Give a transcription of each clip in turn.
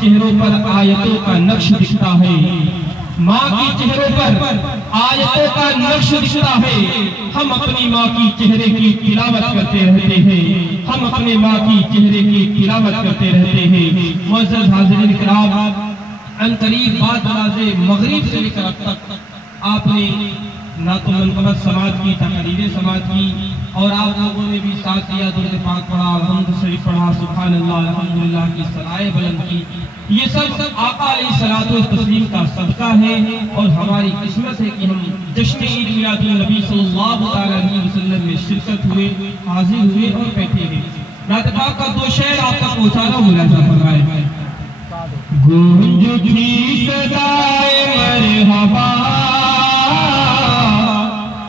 چہروں پر آیتوں کا نقش دکھتا ہے، ماں کی چہروں پر آیتوں کا نقش دکھتا ہے۔ ہم اپنی ماں کی چہرے کی تلاوت کرتے رہتے ہیں، ہم اپنے ماں کی چہرے کی تلاوت کرتے رہتے ہیں۔ معزز حاضرین کرام، ان قریب بعد نماز مغرب سے لے کر اب تک آپ نے نعت منقبت سماعت کی، تقریریں سماعت کی، اور آپ لوگوں نے بھی ساتھ دیا، درود پاک پڑھا، حمد شریف پڑھا، سبحان اللہ الحمدللہ کی صلائے بلند کی۔ یہ سب آقا علیہ الصلوۃ والتسلیم کا صدقہ ہے، اور ہماری قسمت ہے کہ ہم جشن عید میلاد النبی صلی اللہ علیہ وسلم میں شرکت ہوئے، حاضر ہوئے اور بیٹھے ہیں۔ نعت پاک کا دو شعر آپ تک پہنچانا ملاحظہ فرمائے۔ گونج اٹھی صدائے مرحبا،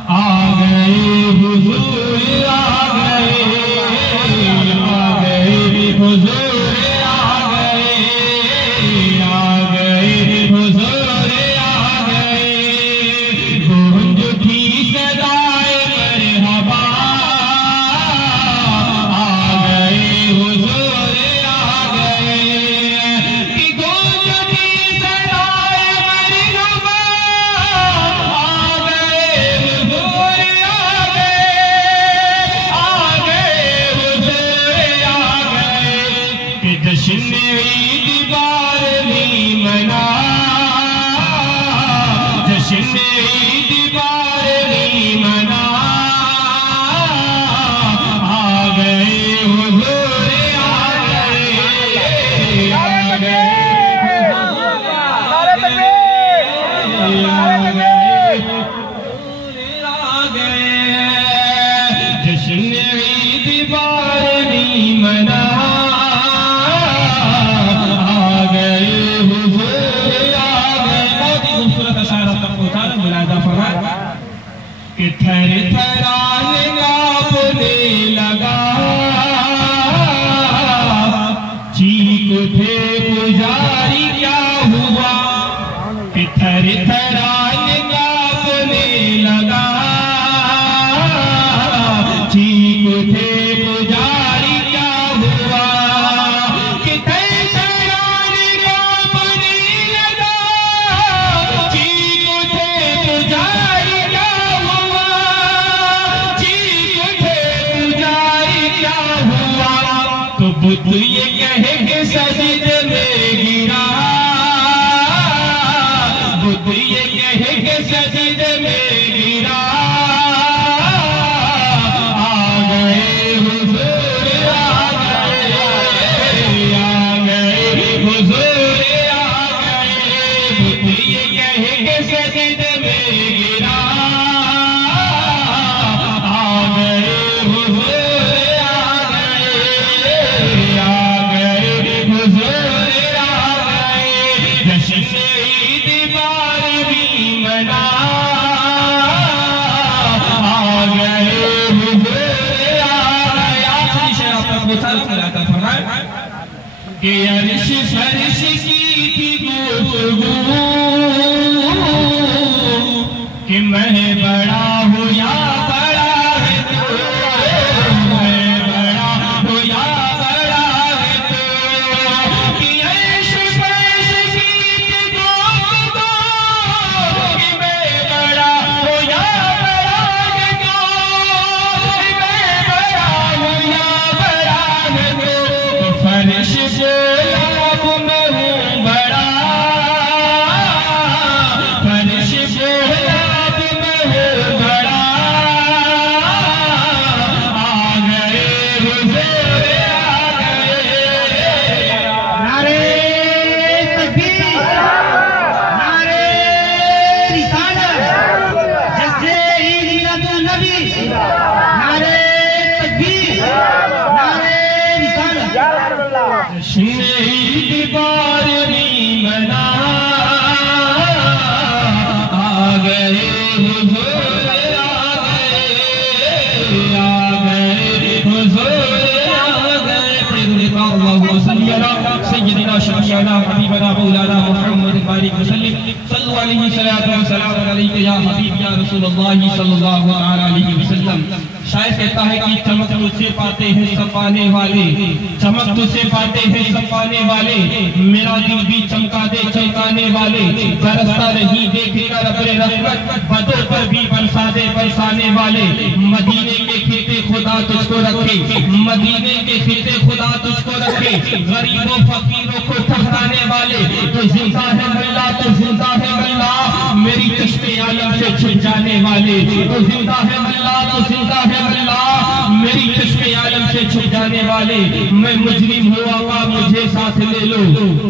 آ گئے حضور آ گئے، آ گئے حضور آ گئے، آ گئے حضور آ گئے۔ گونج اٹھی صدائے مرحبا، آ گئے حضور آ گئے۔ گونج اٹھی صدائے مرحبا، آ گئے حضور آ گئے، آ گئے حضور آ گئے۔ کہ جشن عید بارہویں منا، جشن عید بارہویں منا، آ گئے حضور آ گئے، آ گئے حضور آ گئے، آ گئے حضور آ گئے۔ جشن عید بارہویں منا، آ گئے حضور آ گئے۔ بہت ہی خوبصورت اشعار آپ تک پہنچانا ملاحظہ فرمائے کہ تھر تھرانے کانپنے لگا، چیخ اٹھے پجاری کیا ہوا، کہ تھر تھرانے کانپنے لگا، چیخ اٹھے پجاری کیا ہوا، کہ تھر تھرانے کانپنے لگا، چیخ اٹھے پجاری کیا ہوا، چیخ اٹھے پجاری کیا ہوا۔ تو بت یہ کہے کہ سجدے میں گرا، بت یہ کہے کہ سجدے میں گرا، آ گئے حضور آ گئے، آ گئے حضور آ گئے۔ بت یہ کہے کہ سجدے میں گرا، آ گئے حضور آ گئے، آ گئے حضور آ گئے۔ جشن عید بارہویں منا، آ گئے حضور آ گئے۔ آخری شعر آپ تک پہنچانا ملاحظہ فرمائے کہ عرش فرش کی تھی گفتگو، کہ میں بڑا ہوں یا بڑا ہے تو، میں بڑا ہوں یا بڑا ہے تو، کہ عرش فرش کی تھی گفتگو، کہ میں بڑا ہوں یا بڑا ہے تو، میں بڑا ہوں یا بڑا ہے تو، فرش بولا اب میں ہوں بڑا، فرش بولا اب میں ہوں بڑا، آ گئے حضور آ گئے۔ نعرہ تکبیر، نعرہ رسالت، جشن عید میلاد النبی، نعرہ تکبیر، نعرہ رسالت۔ جشن عید بارہویں منا، آ گئے حضور آ گئے، آ گئے حضور آ گئے۔ پڑھیں درود پاک، اللہم صلی علی سیدنا شفیعنا حبیبنا مولانا محمد بارک وسلم، صلو علیہ السلام علیہ یا حبیب یا رسول اللہ صلی اللہ علیہ وسلم. شاعر کہتا ہے کہ چمک تجھ سے پاتے ہیں سب پانے والے, چمک تجھ سے پاتے ہیں سب پانے والے, میرا دل بھی چمکا دے چمکانے والے, برستا نہیں دیکھ کر ابر رحمت, بدوں پر بھی برسا دے برسانے والے. مدینے کے کھیتے خدا تجھ کو رکھے, مدینے کے کھیتے خدا تجھ کو رکھے, غریبوں فقیروں کو پہنچانے والے. تو زندہ ہے اللہ, تو زندہ ہے اللہ, میری چشم عالم سے چھپ جانے والے. تو زندہ ہے اللہ, تو زندہ ہے اللہ, میری چشم عالم سے چھپ جانے والے. میں مجرم ہوں آقا مجھے ساتھ لے لو,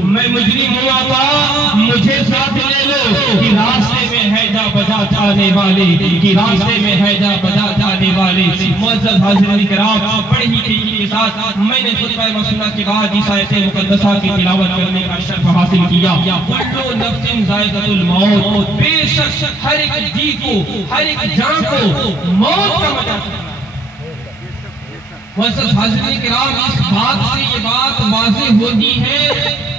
میں مجرم ہوں آقا مجھے ساتھ لے لو, کہ راستے میں ہے جا بجا جانے والے, کہ راستے میں ہے جا بجا جانے والے. معزز حاضرین کرام, بڑی ہی تیزی کے ساتھ میں نے خطبہ مسنہ کے بعد اس آیت مقدسہ کی تلاوت کرنے کا شرف حاصل کیا. کل نفس ذائقۃ الموت, بے شک ہر ایک جی کو, ہر ایک جان کو موت کا مزہ. معزز حاضرین کرام, اس بات سے یہ بات واضح ہوتی ہے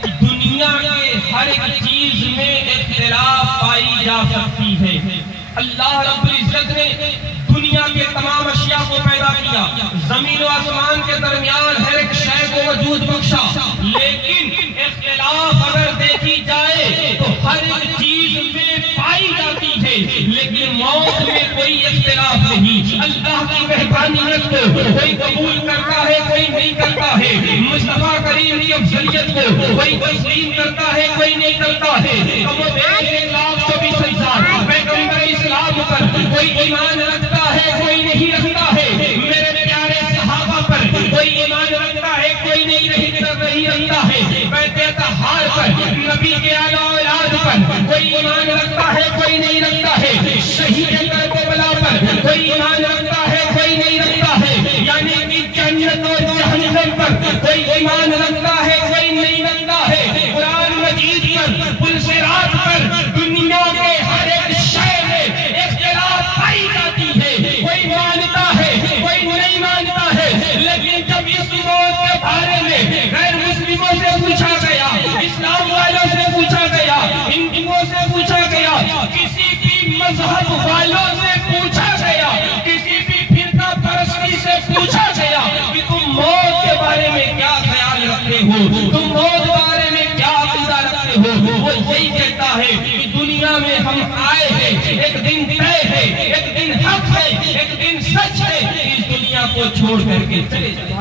کہ دنیا کے ہر ایک چیز میں اختلاف پائی جا سکتی ہے. اللہ رب العزت نے دنیا کے تمام اشیاء کو پیدا کیا, زمین و آسمان کے درمیان ہر ایک شے کو وجود بخشا, لیکن اختلاف اگر دیکھی جائے تو ہر ایک چیز میں پائی جاتی ہے, لیکن موت میں کوئی اختلاف نہیں. اللہ کی وحدانیت کو کوئی قبول کرتا ہے کوئی نہیں کرتا ہے, مصطفیٰ کریم کی افضلیت کو کوئی تسلیم کرتا ہے کوئی نہیں کرتا ہے. اب وہ 1,24,000 پیغمبر اسلام پر کوئی ایمان رکھتا ہے کوئی نہیں رکھتا ہے, میرے پیارے صحابہ پر کوئی ایمان رکھتا ہے کوئی نہیں رکھتا ہے, بیت طہار پر نبی کے اعلیٰ اولاد پر کوئی ایمان رکھتا ہے کوئی نہیں رکھتا ہے, شہید کربلا پر کوئی ایمان رکھتا ہے کوئی نہیں رکھتا ہے, یعنی کہ جنت اور جہنم پر کوئی ایمان رکھتا ہے کوئی نہیں رکھتا ہے. قرآن مجید پر پلسرات پر دنیا کے ہر ایک شے میں اختلاف پائی جاتی ہے, کوئی مانتا ہے کوئی نہیں مانتا ہے. لیکن جب اس موت کے بارے میں غیر مسلموں سے پوچھا گیا, اسلام والوں سے پوچھا گیا, ہندوؤں سے پوچھا گیا, کسی بھی مذہب والوں سے پوچھا گیا, کسی بھی فرقہ پرستی سے پوچھا گیا کہ تم موت کے بارے میں کیا خیال رکھتے ہو, تم موت کے بارے میں کیا عقیدہ رکھتے ہو, وہ یہی کہتا ہے کہ دنیا میں ہم آئے ہیں, ایک دن طے ہے, ایک دن حق ہے, ایک دن سچ ہے, اس دنیا کو چھوڑ کر کے چلے جائیں.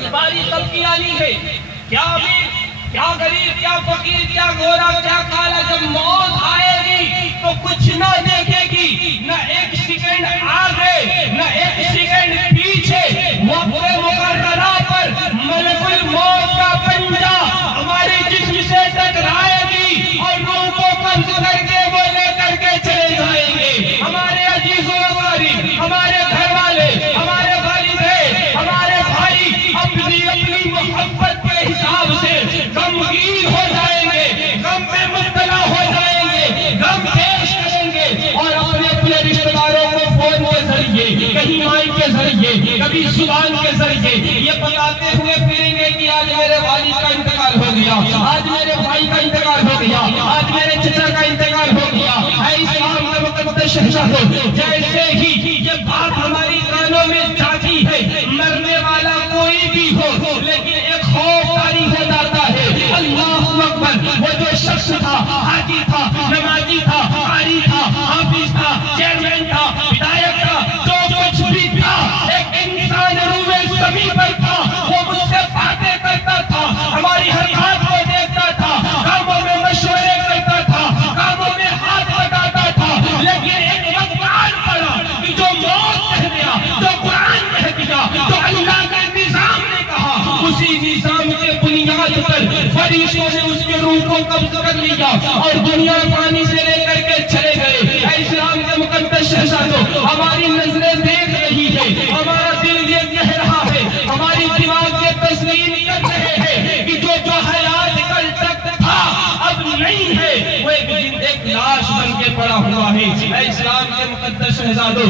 یہ باری سب کی آنی ہے, کیا امیر کیا غریب کیا فقیر کیا گورا کیا کالا, جب موت آئے گی تو کچھ نہ دیکھے گی, نہ ایک سیکنڈ آگے نہ ایک سیکنڈ پیچھے. وہ اپنے مقررہ پر ملک الموت کا پنجہ ہمارے جسم سے ٹکرائے گی اور روح کو قبض کر کے وہ لے کر کے چلے جائیں گے. ہمارے عزیزوں وغیرہ, ہمارے گھر والے, ہمارے والدین, ہمارے بھائی اپنی اپنی محبت کے حساب سے غمگین ہو جائیں گے, غم میں مبتلا ہو جائیں گے, غم پیش کریں گے اور اپنے اپنے رشتہ داروں کو فون کے ذریعے, کہیں مائی کے ذریعے, کبھی زبان کے ذریعے یہ بتاتے ہوئے پھریں گے کہ آج میرے والد کا انتقال ہو گیا, آج میرے بھائی کا انتقال ہو گیا, آج میرے چچا کا انتقال ہو گیا. اے اسلام کے مقدس شہزادوں, جیسے ہی یہ بات ہماری کانوں میں جاتی ہے, مرنے والا کوئی بھی ہو لیکن ایک خوف طاری ہو جاتا ہے. اللہ اکبر, وہ جو شخص تھا, حاجی تھا, نمازی تھا, قاری تھا, حافظ تھا, چیئرمین تھا, ہدایت تھا, جو کچھ بھی تھا, ایک انسان روح زمین پر تھا, وہ مجھ سے باتیں کرتا تھا, ہماری ہر بات کو دیکھتا تھا, کاموں میں مشورے کرتا تھا, کاموں میں ہاتھ بتاتا تھا. لیکن ایک وقت آن پڑا کہ جو موت کہہ دیا, جو قرآن کہہ دیا, جو اللہ کا نظام نے کہا, اسی نظام کے بنیاد پر فرشتوں نے اس کے روح کو قبض کر لیا اور دنیا پانی سے لے کر کے چلے گئے. اے اسلام کے مقدس شہزادوں, ہماری نظریں دیکھ رہی ہے, ہمارا دل یہ کہہ رہا ہے, ہماری دماغ یہ تسلیم کر رہے ہیں کہ جو حیات کل تک تھا اب نہیں ہے, وہ ایک لاش بن کے پڑا ہوا ہے. اے اسلام کے مقدس شہزادوں,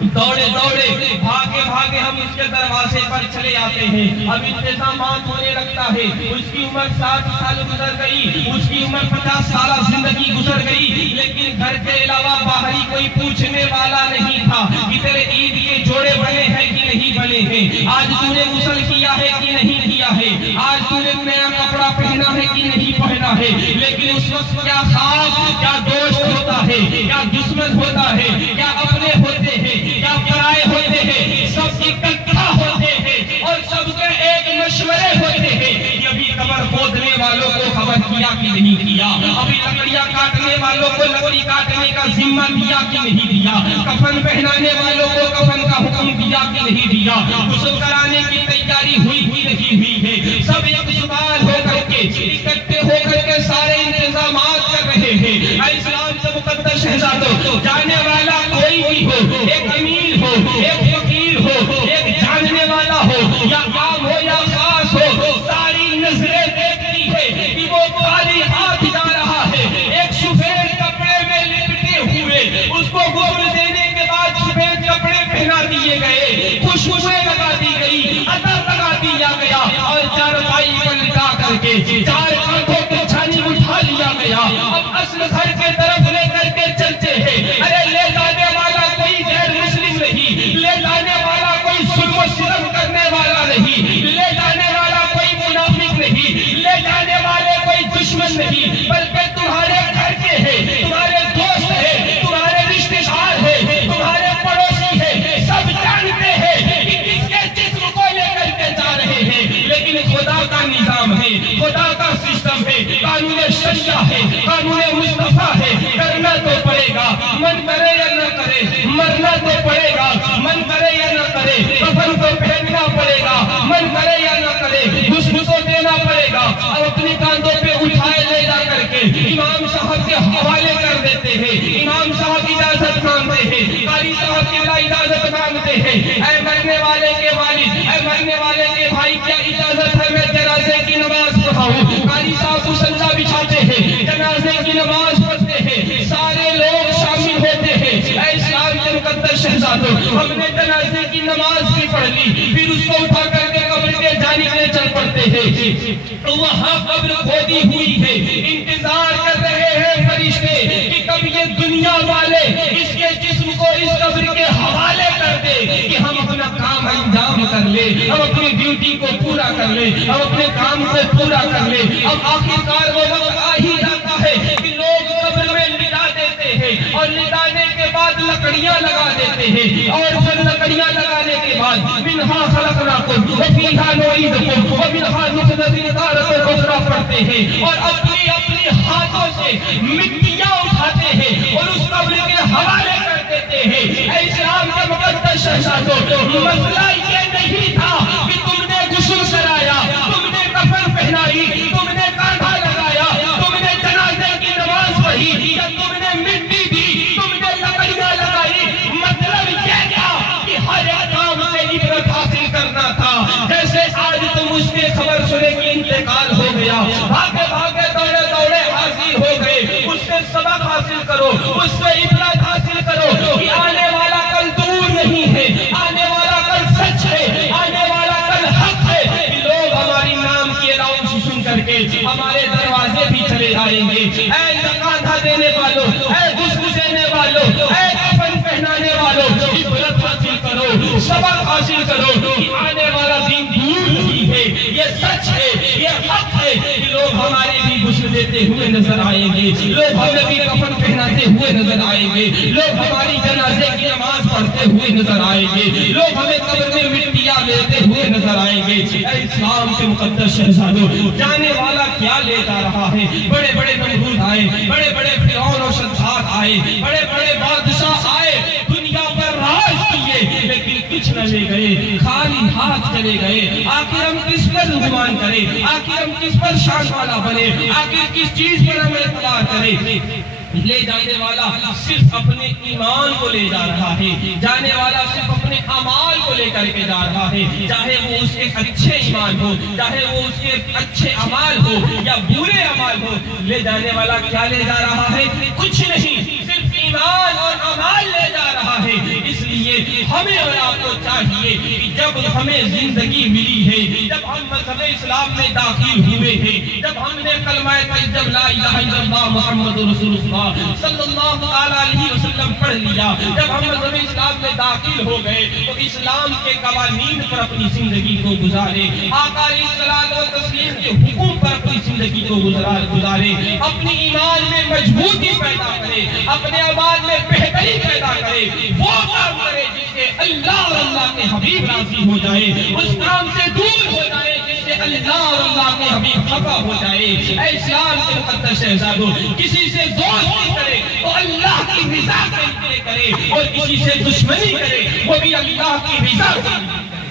دوڑے دوڑے بھاگے بھاگے ہم اس کے دروازے پر چلے آتے ہیں. اب انتظامات ہونے لگتا ہے. اس کی عمر 60 سال گزر گئی, اس کی عمر 50 سالہ زندگی گزر گئی, لیکن گھر کے علاوہ باہری کوئی پوچھنے والا نہیں تھا کہ تیرے عید کے جوڑے بنے ہیں کہ نہیں بنے ہیں, آج تو نے غسل کیا ہے کہ نہیں کیا ہے, آج تو نے نیا کپڑا پہنا ہے کہ نہیں پہنا ہے. لیکن اس وقت کیا خواب, کیا دوست ہوتا ہے, کیا دشمن ہوتا ہے, کیا اپنے ہوتے ہیں, کیا پرائے ہوتے ہیں, سب اکٹھا ہوتے ہیں اور سب کے ایک مشورے ہوتے ہیں. ابھی قبر کھودنے والوں کو خبر کیا کہ نہیں کیا, ابھی لکڑیاں کاٹنے والوں کو لکڑی کاٹنے کا ذمہ دیا کہ نہیں دیا, کفن پہنانے والوں کو کفن کا حکم دیا کہ نہیں دیا, غسل کرانے کی تیاری ہوئی ہی نہیں ہوئی ہے. سب ایک زبان ہو کر کے اکٹھے ہو کر کے سارے انتظامات کر رہے ہیں. اسلام کے مقدس شہزادوں, جانے والا کوئی بھی ہو, ایک امیر ہو, ایک فقیر ہو, ایک جاننے والا ہو یا عام ہو یا خاص ہو, ساری نظریں دیکھتی ہے کہ وہ خالی ہاتھ جا رہا ہے. ایک سفید کپڑے میں لپٹے ہوئے, اس کو غسل دینے کے بعد سفید کپڑے پہنا دیے گئے, خوشبوئیں لگا دی گئی, عطر لگا دیا گیا اور چارپائی پر لٹا کر کے چار کانٹوں کی چھانی اٹھا لیا گیا. اب اصل گھر کے طرف لے کر کے چلتے ہیں. ارے لے جانے والا کوئی غیر مسلم نہیں, لے جانے والا کوئی ظلم و ستم کرنے والا نہیں, لے جانے والا کوئی منافق نہیں, لے جانے والے کوئی دشمن نہیں, بلکہ تمہارے گھر کے ہیں, تمہارے دوست ہیں, تمہارے رشتے دار ہیں, تمہارے پڑوسی ہیں. سب جانتے ہیں کہ کس کے جسم کو لے کر کے جا رہے ہیں, لیکن خدا کا نظام ہے, خدا کا سسٹم ہے, قانون شریعہ ہے, قانون مصطفیٰ ہے. کرنا تو پڑے گا, من کرے یا نہ کرے, مرنا تو پڑے گا, من کرے یا نہ کرے, کفن کو پہننا پڑے گا, من کرے یا نہ کرے, غسل کو دینا پڑے گا. اور اپنی کاندھوں پہ اٹھائے لے جا کر کے امام صاحب کے حوالے کر دیتے ہیں. امام صاحب اجازت مانگتے ہیں, قاری صاحب کے اللہ اجازت مانگتے ہیں. اے مرنے والے کے والد, اے مرنے والے کے بھائی, کیا اجازت ہے میں جنازے کی نماز پڑھاؤں؟ قاری صاحب مصلی بچھاتے ہیں, جنازے کی نماز پڑھتے ہیں, سارے لوگ شامل ہوتے ہیں. اے اسلام کے مقدس شہزادوں, ہم نے جنازے کی نماز بھی پڑھ لی, پھر اس کو اٹھا کر کے قبر کے جانب میں چل پڑتے ہیں. تو وہاں قبر کھودی ہوئی ہے, انتظار کر رہے ہیں فرشتے کہ کب یہ دنیا والے اس کے جسم کو اس قبر کے حوالے کر دے کہ ہم اپنا کام انجام کر لیں, ہم اپنی ڈیوٹی کو پورا کر لیں, ہم اپنے کام کو پورا کر لیں. اب آخرکار وہ وقت آ ہی جاتا ہے کہ لوگ قبر میں لٹا دیتے ہیں, اور لٹانے کے بعد لکڑیاں لگا دیتے ہیں, اور پھر لکڑیاں لگانے کے بعد منہا خلقناکم وفیہا نعیدکم ومنہا نخرجکم تارۃ اخری پڑھتے ہیں, اور اپنی اپنی ہاتھوں سے مٹیاں اٹھاتے ہیں اور اس قبر کے حوالے کر دیتے ہیں. اے اسلام کے مقدس شہزادوں, مسئلہ یہ نہیں تھا کہ تم نے غسل کرایا, تم نے کفن پہنائی, تم نے کاندھا لگایا, تم نے جنازے کی نماز پڑھی, یا تم نے مٹی دی, تم نے لکڑیاں لگائی. مطلب یہ تھا کہ ہر ایک کام سے عبرت حاصل کرنا تھا. جیسے آج تم اس کی خبر سنے کہ انتقال ہو گیا, بھاگے بھاگے دوڑے دوڑے حاضر ہو گئے, اس سے سبق حاصل کرو, اس سے عبرت حاصل کرو کہ آنے والا کل دور نہیں ہے, آنے والا کل سچ ہے, آنے والا کل حق ہے. لوگ ہماری نام کی الاؤنس سن کر کے ہمارے دروازے بھی چلے آئیں گے. اے کاندھا دینے والوں, اے غسل دینے والوں, اے کفن پہنانے والوں, عبرت حاصل کرو, سبق حاصل کرو کہ آنے والا دن دور نہیں ہے, یہ سچ ہے, یہ حق ہے. لوگ ہمارے بھی غسل دیتے ہوئے نظر آئیں گے, لوگ ہمیں بھی کفن پہناتے ہوئے نظر آئیں گے, لوگ ہماری جنازے کی نماز پڑھتے ہوئے نظر آئیں گے, لوگ ہمیں قبر میں مٹیاں لیتے ہوئے نظر آئیں گے. اے اسلام کے مقدس شہزادوں, جانے والا کیا لے جا رہا ہے؟ بڑے بڑے نمرود آئے, بڑے بڑے فرعون اور شداد آئے, بڑے بڑے بادشاہ آئے, دنیا پر راج کیے, لیکن کچھ نہ لے گئے, خالی ہاتھ چلے گئے. آخر ہم کس پر گمان کریں, آخر ہم کس پر شان والا بنے, آخر کس چیز پر ہم اعتبار کریں؟ لے جانے والا صرف اپنے ایمان کو لے جا رہا ہے, جانے والا صرف اپنے اعمال کو لے کر کے جا رہا ہے, چاہے وہ اس کے اچھے ایمان ہو, چاہے وہ اس کے اچھے اعمال ہو یا برے اعمال ہو. لے جانے والا کیا لے جا رہا ہے؟ کچھ نہیں, صرف ایمان اور اعمال لے جا رہا ہے. اس لیے لیے ہمیں اور آپ کو چاہیے کہ جب ہمیں زندگی ملی ہے، جب ہم مذہب اسلام میں داخل ہوئے ہیں، جب ہم نے کلمہ طیب لا الہ الا اللہ محمد رسول اللہ صلی اللہ علیہ وسلم پڑھ لیا، جب ہم مذہب اسلام میں داخل ہو گئے تو اسلام کے قوانین پر اپنی زندگی کو گزارے، آقا علیہ الصلوۃ والتسلیم کے حکم پر اپنی زندگی کو گزارے، اپنی ایمان میں مضبوطی پیدا کرے، اپنے اعمال میں بہتری پیدا کرے، وہ کام کرے جس سے اللہ اور اللہ کے حبیب راضی ہو جائے، اس کام سے دور ہو جائے جس سے اللہ اور اللہ کے حبیب خفا ہو جائے۔ اے اسلام کے مقدس شہزادوں، کسی سے دوستی کرے تو اللہ کی رضا کے لیے کرے، اور کسی سے دشمنی کرے وہ بھی اللہ کی رضا کے لیے کرے۔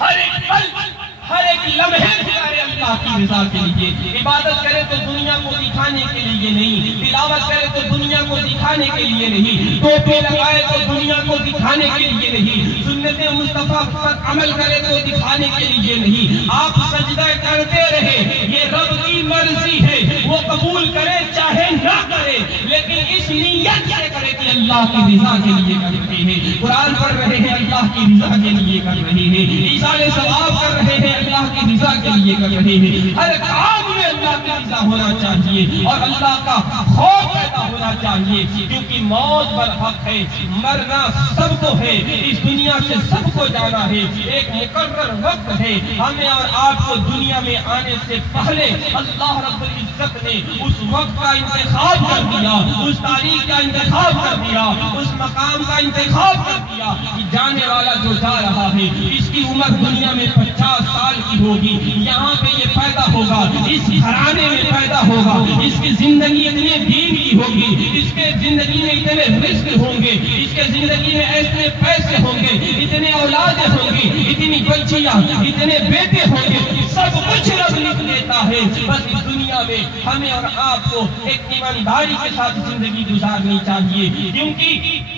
ہر ایک پل، ہر ایک لمحے گزارے اللہ کی رضا کے لیے، عبادت کرے تو دنیا کو دکھانے کے لیے نہیں، تلاوت کرے تو دنیا کو دکھانے کے لیے نہیں، ٹوپی لگائے تو دنیا کو دکھانے کے لیے نہیں، سنت مصطفیٰ پر عمل کرے تو دکھانے کے لیے نہیں۔ آپ سجدہ کرتے رہے، یہ رب کی مرضی ہے، وہ قبول کرے چاہے نہ کرے، لیکن اس نیت سے کرے کہ اللہ کی رضا کے لیے کرتے ہیں۔ قرآن پڑھ رہے ہیں اللہ کی رضا کے لیے کر رہے ہیں، ایصال ثواب کر رہے ہیں اللہ کی رضا کے لیے کر رہے ہیں، ہر کام میں اللہ کی رضا ہونا چاہیے اور اللہ کا خوف پیدا ہونا چاہیے، کیونکہ موت برحق ہے، مرنا سب کو ہے، اس دنیا سے سب کو جانا ہے، ایک مقرر وقت ہے۔ ہمیں اور آپ کو دنیا میں آنے سے پہلے اللہ رب العزت نے اس وقت کا انتخاب کر دیا، اس تاریخ کا انتخاب کر دیا، اس مقام کا انتخاب کر دیا کہ جانے والا جو جا رہا ہے اس کی عمر دنیا میں 50 سال کی ہوگی، یہاں پہ یہ پیدا ہوگا، اس گھرانے میں پیدا ہوگا، اس کی زندگی اتنے دین کی ہوگی، اس کے زندگی میں اتنے رزق ہوں گے، اس کے زندگی میں ایسے پیسے ہوں گے، اتنے اولادیں ہوں گی، اتنی بچیاں، اتنے بیٹے ہوں گے، سب کچھ رب لکھ دیتا ہے۔ بس اس دنیا میں ہمیں اور آپ کو ایک ایمانداری کے ساتھ زندگی گزارنی چاہیے، کیونکہ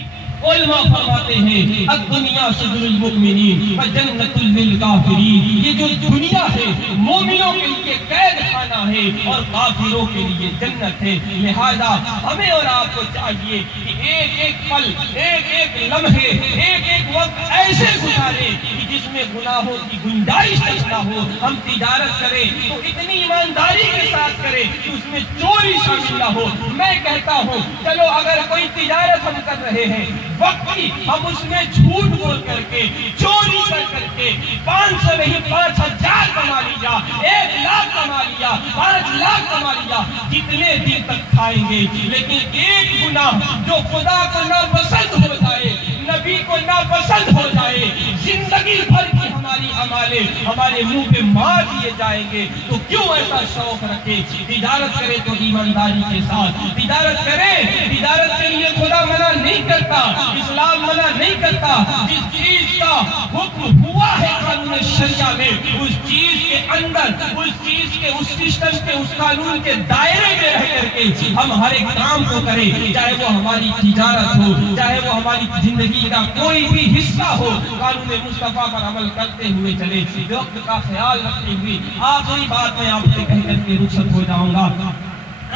علماء فرماتے ہیں الدنیا صدر المؤمنین وجنت للکافرین، یہ جو دنیا ہے مومنوں کے لیے قید خانہ ہے اور کافروں کے لیے جنت ہے۔ لہذا ہمیں اور آپ کو چاہیے کہ ایک ایک پل، ایک ایک لمحے، ایک ایک وقت ایسے گزارے کہ جس میں گناہوں کی گنجائش نہ ہو۔ ہم تجارت کریں تو اتنی ایمانداری کے ساتھ کریں کہ اس میں چوری شامل نہ ہو۔ میں کہتا ہوں چلو اگر کوئی تجارت ہم کر رہے ہیں، وقتی ہم اس میں جھوٹ بول کر کے، چوری کر کے 500 نہیں 5000 کما لیا، 1 لاکھ کما لیا، 5 لاکھ کما لیا، کتنے دن تک کھائیں گے؟ لیکن ایک گناہ جو خدا کو ناپسند ہو جائے، نبی کو ناپسند ہو جائے، زندگی بھر کی ہماری عمالے ہمارے منہ پہ مار دیے جائیں گے، تو کیوں ایسا شوق رکھے؟ تجارت کرے تو ایمانداری کے ساتھ تجارت کرے۔ تجارت کے لیے خدا منع نہیں کرتا، اسلام منع نہیں کرتا، جس چیز کا حکم ہوا ہے قانون شریعہ میں، اس چیز کے اندر، اس چیز کے اس سسٹم کے اس قانون کے دائرے میں رہ کر کے ہم ہر ایک کام کو کریں، چاہے وہ ہماری تجارت ہو، چاہے وہ ہماری زندگی کا کوئی بھی حصہ ہو، قانون مصطفیٰ پر عمل کرتے ہوئے چلے، وقت کا خیال رکھتے ہوئے۔ آخری بات میں آپ سے کہہ کر کے رخصت ہو جاؤں گا،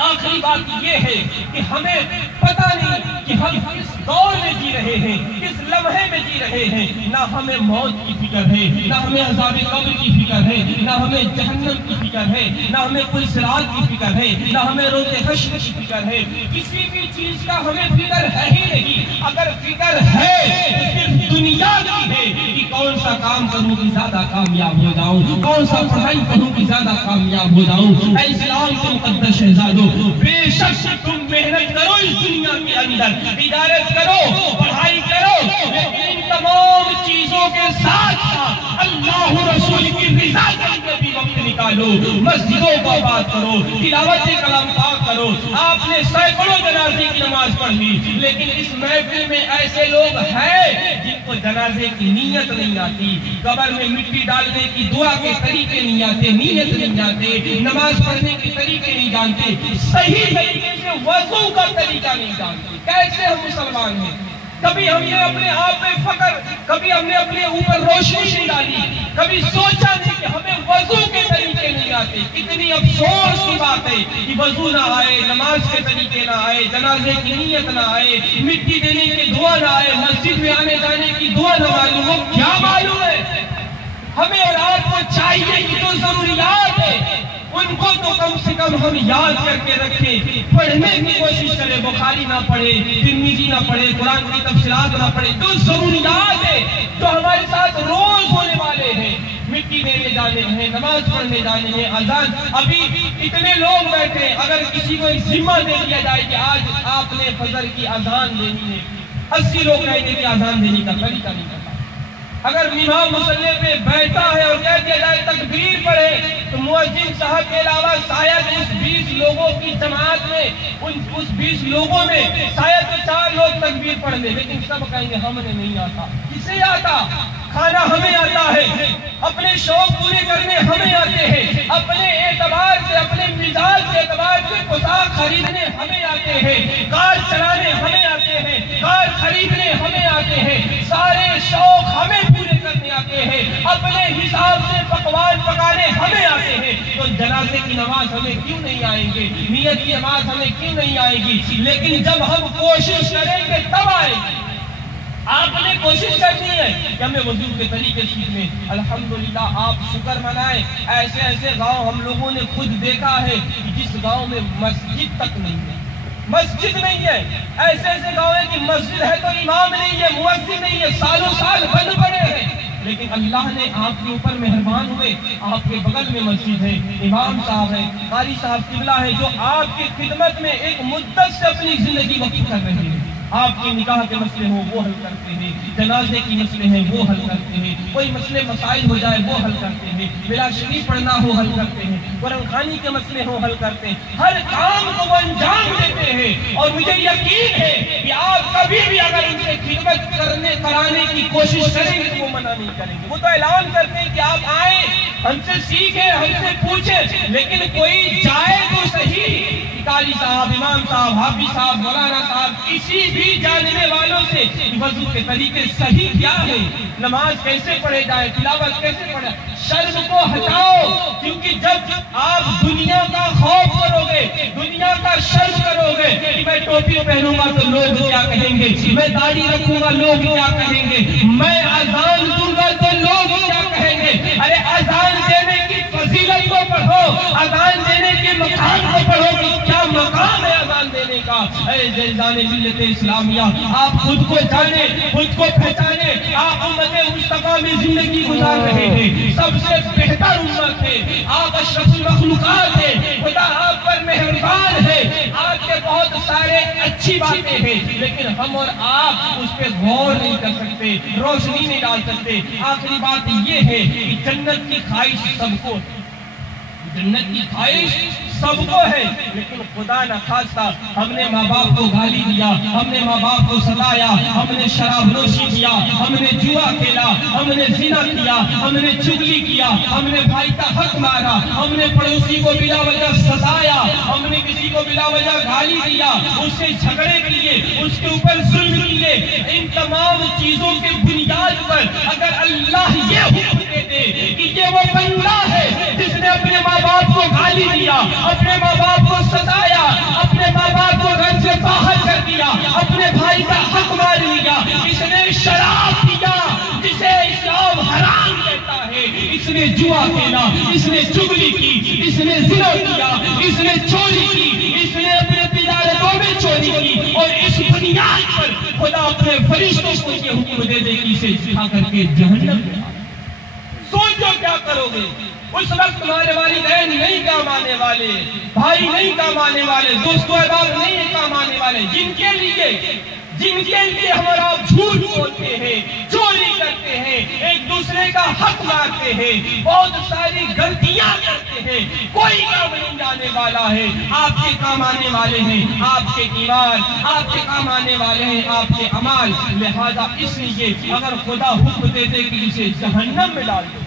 آخری بات یہ ہے کہ ہمیں پتہ نہیں کہ ہم کس دور میں جی رہے ہیں، کس لمحے میں جی رہے ہیں۔ نہ ہمیں موت کی فکر ہے، نہ ہمیں عذاب قبر کی فکر ہے، نہ ہمیں جہنم کی فکر ہے، نہ ہمیں کوئی صراط کی فکر ہے، نہ ہمیں روز حشر کی فکر ہے، کسی بھی چیز کا ہمیں فکر ہے ہی نہیں۔ اگر فکر ہے تو صرف دنیا کی ہے کہ کون سا کام کروں کہ زیادہ کامیاب ہو جاؤں، کون سا پڑھائی کروں کہ زیادہ کامیاب ہو جاؤں۔ اے اسلام کے مقدس شہزادوں، بے شک تم محنت کرو اس دنیا کے اندر، تجارت کرو، پڑھائی کرو، لیکن ان تمام چیزوں کے ساتھ ساتھ اللہ رسول کی رضا کے لیے بھی وقت نکالو، مسجدوں کو آباد کرو، تلاوت کلام پاک کرو۔ آپ نے سینکڑوں جنازے کی نماز پڑھ لی، لیکن اس محفل میں ایسے لوگ ہیں جن کو جنازے کی نیت نہیں آتی، قبر میں مٹی ڈالنے کی دعا کے طریقے نہیں آتے، نیت نہیں جانتے، نماز پڑھنے کے طریقے نہیں جانتے، صحیح طریقے سے وضو کا طریقہ نہیں جانتے۔ کیسے ہم مسلمان ہیں؟ کبھی ہم نے اپنے آپ میں فخر، کبھی ہم نے اپنے اوپر روشنی نہیں ڈالی، کبھی سوچا نہیں کہ ہمیں وضو کے طریقے نہیں آتے۔ کتنی افسوس کی بات ہے کہ وضو نہ آئے، نماز کے طریقے نہ آئے، جنازے کی نیت نہ آئے، مٹی دینے کی دعا نہ آئے، مسجد میں آنے جانے کی دعا نہ معلوم ہو۔ کیا معلوم ہے؟ ہمیں اور آپ کو چاہیے کہ جو ضروریات ہے ان کو تو کم سے کم ہم یاد کر کے رکھیں، پڑھنے کی کوشش کریں۔ بخاری نہ پڑھے، ترمذی نہ پڑھے، قرآن کی تفسیرات نہ پڑھے، جو ضروریات ہے جو ہمارے ساتھ روز ہونے والے ہیں، مٹی دینے جانے ہیں، نماز پڑھنے جانے ہیں، اذان۔ ابھی اتنے لوگ بیٹھے، اگر کسی کو ایک ذمہ دے دیا جائے کہ آج آپ نے فجر کی اذان دینی ہے، 80 لوگ کہیں گے کہ اذان دینے کا طریقہ نہیں پتا۔ اگر امام مصلی پہ بیٹھا ہے اور کہہ دیا جائے تکبیر پڑھے، تو مؤذن صاحب کے علاوہ شاید اس 20 لوگوں کی جماعت میں، اس 20 لوگوں میں شاید 4 لوگ تکبیر پڑھ لیں، لیکن سب کہیں گے ہمیں نہیں آتا۔ کسے آتا؟ کھانا ہمیں آتا ہے، اپنے شوق پورے کرنے ہمیں آتے ہیں، اپنے اعتبار سے، اپنے مزاج کے اعتبار سے پوشاک خریدنے ہمیں آتے ہیں، کار چلانے ہمیں آتے ہیں، کار خریدنے ہمیں آتے ہیں، سارے شوق ہمیں پورے کرنے آتے ہیں، اپنے حساب سے پکوان پکانے ہمیں آتے ہیں۔ تو جنازے کی نماز ہمیں کیوں نہیں آئیں گے؟ نیت کی نماز ہمیں کیوں نہیں آئے گی؟ لیکن جب ہم کوشش کریں گے تب آئے گی۔ آپ نے کوشش کرنی ہے کہ ہمیں وضو کے طریقے سیکھنے۔ الحمدللہ آپ شکر منائیں، ایسے ایسے گاؤں ہم لوگوں نے خود دیکھا ہے کہ جس گاؤں میں مسجد تک نہیں ہے، مسجد نہیں ہے، ایسے ایسے گاؤں ہے کہ مسجد ہے تو امام نہیں ہے، مؤذن نہیں ہے، سالوں سال بند پڑے ہیں، لیکن اللہ نے آپ کے اوپر مہربان ہوئے، آپ کے بغل میں مسجد ہے، امام صاحب ہے، قاری صاحب قبلہ ہے، جو آپ کی خدمت میں ایک مدت سے اپنی زندگی وقف کر رہے ہیں۔ آپ کی نکاح کے مسئلے ہوں وہ حل کرتے ہیں، جنازے کی مسئلے ہیں وہ حل کرتے ہیں، کوئی مسئلے مسائل ہو جائے وہ حل کرتے ہیں، میراث شریف پڑھنا ہو حل کرتے ہیں، قرآن خوانی کے مسئلے ہوں حل کرتے ہیں، ہر کام کو وہ انجام دیتے ہیں۔ اور مجھے یقین ہے کہ آپ کبھی بھی اگر ان سے خدمت کرانے کی کوشش کریں گے تو وہ منع نہیں کریں گے۔ وہ تو اعلان کرتے ہیں کہ آپ آئیں، ہم سے سیکھیں، ہم سے پوچھیں، لیکن کوئی جائے تو صحیح۔ قاری صاحب، امام صاحب، حافظ صاحب، مولانا صاحب، کسی بھی جاننے والوں سے وضو کے طریقے صحیح کیا ہے، نماز کیسے پڑھے جائے، تلاوت کیسے پڑھے، شرم کو ہٹاؤ، کیونکہ جب آپ دنیا کا خوف کرو گے، دنیا کا شرم کرو گے کہ میں ٹوپی پہنوں گا تو لوگ کیا کہیں گے، میں داڑھی رکھوں گا لوگ کیا کہیں گے، میں اذان دوں گا تو لوگ کیا کہیں گے۔ ارے اذان دینے کی فضیلت کو پڑھو، اذان دینے کے مقام کو پڑھو، کیا مقام ہے اذان دینے کا۔ اے زیزان ملت اسلامیہ، آپ خود کو جانے، خود کو پہچانے، آپ امت مصطفیٰ میں زندگی گزار رہے ہیں، سب سے بہتر امت ہے، آپ اشرف المخلوقات ہیں، خدا آپ پر مہربان ہے، آپ کے بہت سارے اچھی باتیں ہیں، لیکن ہم اور آپ اس پہ غور نہیں کر سکتے، روشنی نہیں ڈال سکتے۔ آخری بات یہ ہے کہ جنت کی خواہش سب کو، جنت کی خواہش سب کو ہے، لیکن خدا نہ خواستہ ہم نے ماں باپ کو گالی دیا، ہم نے ماں باپ کو ستایا، ہم نے شراب نوشی کیا، ہم نے جوا کھیلا، ہم نے زنا کیا، ہم نے چغلی کیا، ہم نے بھائی کا حق مارا، ہم نے پڑوسی کو بلا وجہ ستایا، ہم نے کسی کو بلا وجہ گالی دیا، اس سے جھگڑے کیے، اس کے اوپر ظلم کیے۔ ان تمام چیزوں کے بنیاد پر اگر اللہ یہ حکم دے دے کہ یہ وہ بندہ ہے جس نے اپنے ماں باپ کو گالی دیا، اپنے ماں باپ کو ستایا، اپنے ماں باپ کو گھر سے باہر کر دیا، اپنے بھائی کا حق مار لیا، اس نے شراب پیا جسے اسلام حرام کہتا ہے، اس نے جوا کھیلا، اس نے چغلی کی، اس نے زنا کیا، اس نے چوری کی، اس نے اپنے تجارتوں میں چوری کی، اور اس بنیاد پر خدا اپنے فرشتوں کو یہ حکم دے دے کہ اسے اٹھا کر کے جہنم میں سوچو کیا کرو گے۔ اس وقت تمہارے والدین نہیں کام آنے والے، بھائی نہیں کام آنے والے، دوست و احباب نہیں کام آنے والے، جن کے لیے ہم اور آپ جھوٹ بولتے ہیں، چوری کرتے ہیں، ایک دوسرے کا حق مارتے ہیں، بہت ساری غلطیاں کرتے ہیں، کوئی کام نہیں آنے والا ہے۔ آپ کے کام آنے والے ہیں آپ کے ایمان، آپ کے کام آنے والے ہیں آپ کے عمال، لہذا اس لیے اگر خدا حکم دے دے کہ اسے جہنم میں ڈال دو،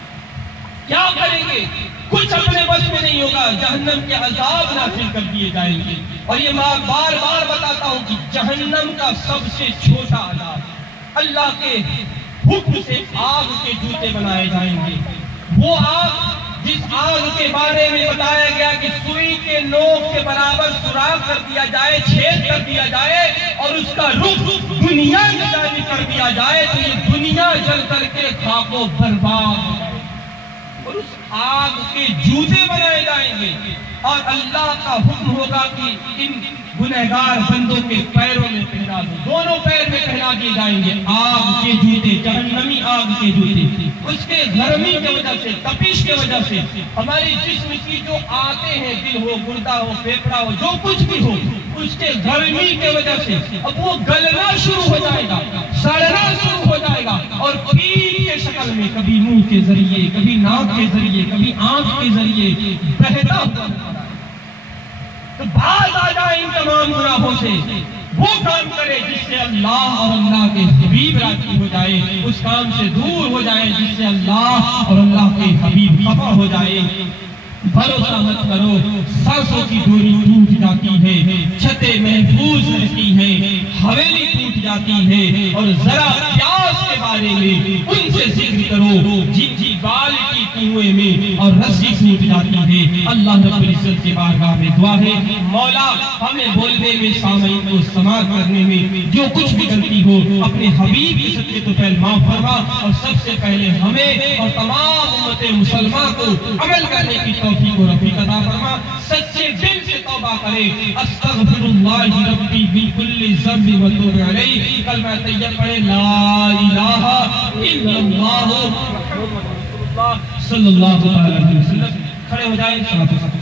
کیا کریں گے؟ کچھ اپنے بس میں نہیں ہوگا، جہنم کے عذاب نازل کر دیے جائیں گے۔ اور یہ میں بار بار بتاتا ہوں کہ جہنم کا سب سے چھوٹا عذاب، اللہ کے حکم سے آگ کے جوتے بنائے جائیں گے۔ وہ آگ جس آگ کے بارے میں بتایا گیا کہ سوئی کے نوک کے برابر سوراخ کر دیا جائے، چھید کر دیا جائے اور اس کا رخ دنیا کی جانب کر دیا جائے تو یہ دنیا جل کر کے خاک و برباد ہو جائے، اور اس آگ کے جوتے بنائے جائیں گے۔ اور اللہ کا حکم ہوگا کہ ان گنہگار بندوں کے پیروں میں پہنا دو، دونوں پیر میں پہنا دیے جائیں گے آگ کے جوتے، جہنمی آگ کے جوتے۔ اس کے گرمی کی وجہ سے، تپش کی وجہ سے ہماری جسم کی جو آتے ہیں، دل ہو، گردہ ہو، پھیپھڑا ہو، جو کچھ بھی ہو، اس کے گرمی کی وجہ سے اب وہ گلنا شروع ہو جائے گا، سڑنا شروع ہو جائے گا، اور پیٹ کے شکل میں کبھی منہ کے ذریعے، کبھی ناک کے ذریعے، کبھی آنکھ کے ذریعے بہتا ہوا۔ تو باز آ جائے ان تمام گناہوں سے، وہ کام کرے جس سے اللہ اور اللہ کے حبیب راضی ہو جائے، اس کام سے دور ہو جائے جس سے اللہ اور اللہ کے حبیب خفا ہو جائے۔ بھروسہ مت کرو، سانسوں کی ڈوری ٹوٹ جاتی ہے، چھتیں محفوظ رہتی ہیں، حویلی ٹوٹ جاتی ہے، اور ذرا پیاس کے بارے میں ان سے ذکر کرو جن کی بال کی کنویں میں اور رسی ٹوٹ جاتی ہے۔ اللہ رب العزت کے بارگاہ میں دعا ہے، مولا ہمیں بولنے میں، سامعین کو سماعت کرنے میں جو کچھ بھی غلطی ہو اپنے حبیب کی صدقے تو پہلے معاف فرما، اور سب سے پہلے ہمیں اور تمام امت مسلمہ کو عمل کرنے کی توفیق و رفیق عطا فرما۔ سچے دل سے توبہ کرے، استغفر اللہ ربی من کل ذنب واتوب علیہ، کلمہ طیب پڑھے، لا الہ الا اللہ محمد رسول اللہ صلی اللہ علیہ وسلم۔ کھڑے ہو جائیں، صلوات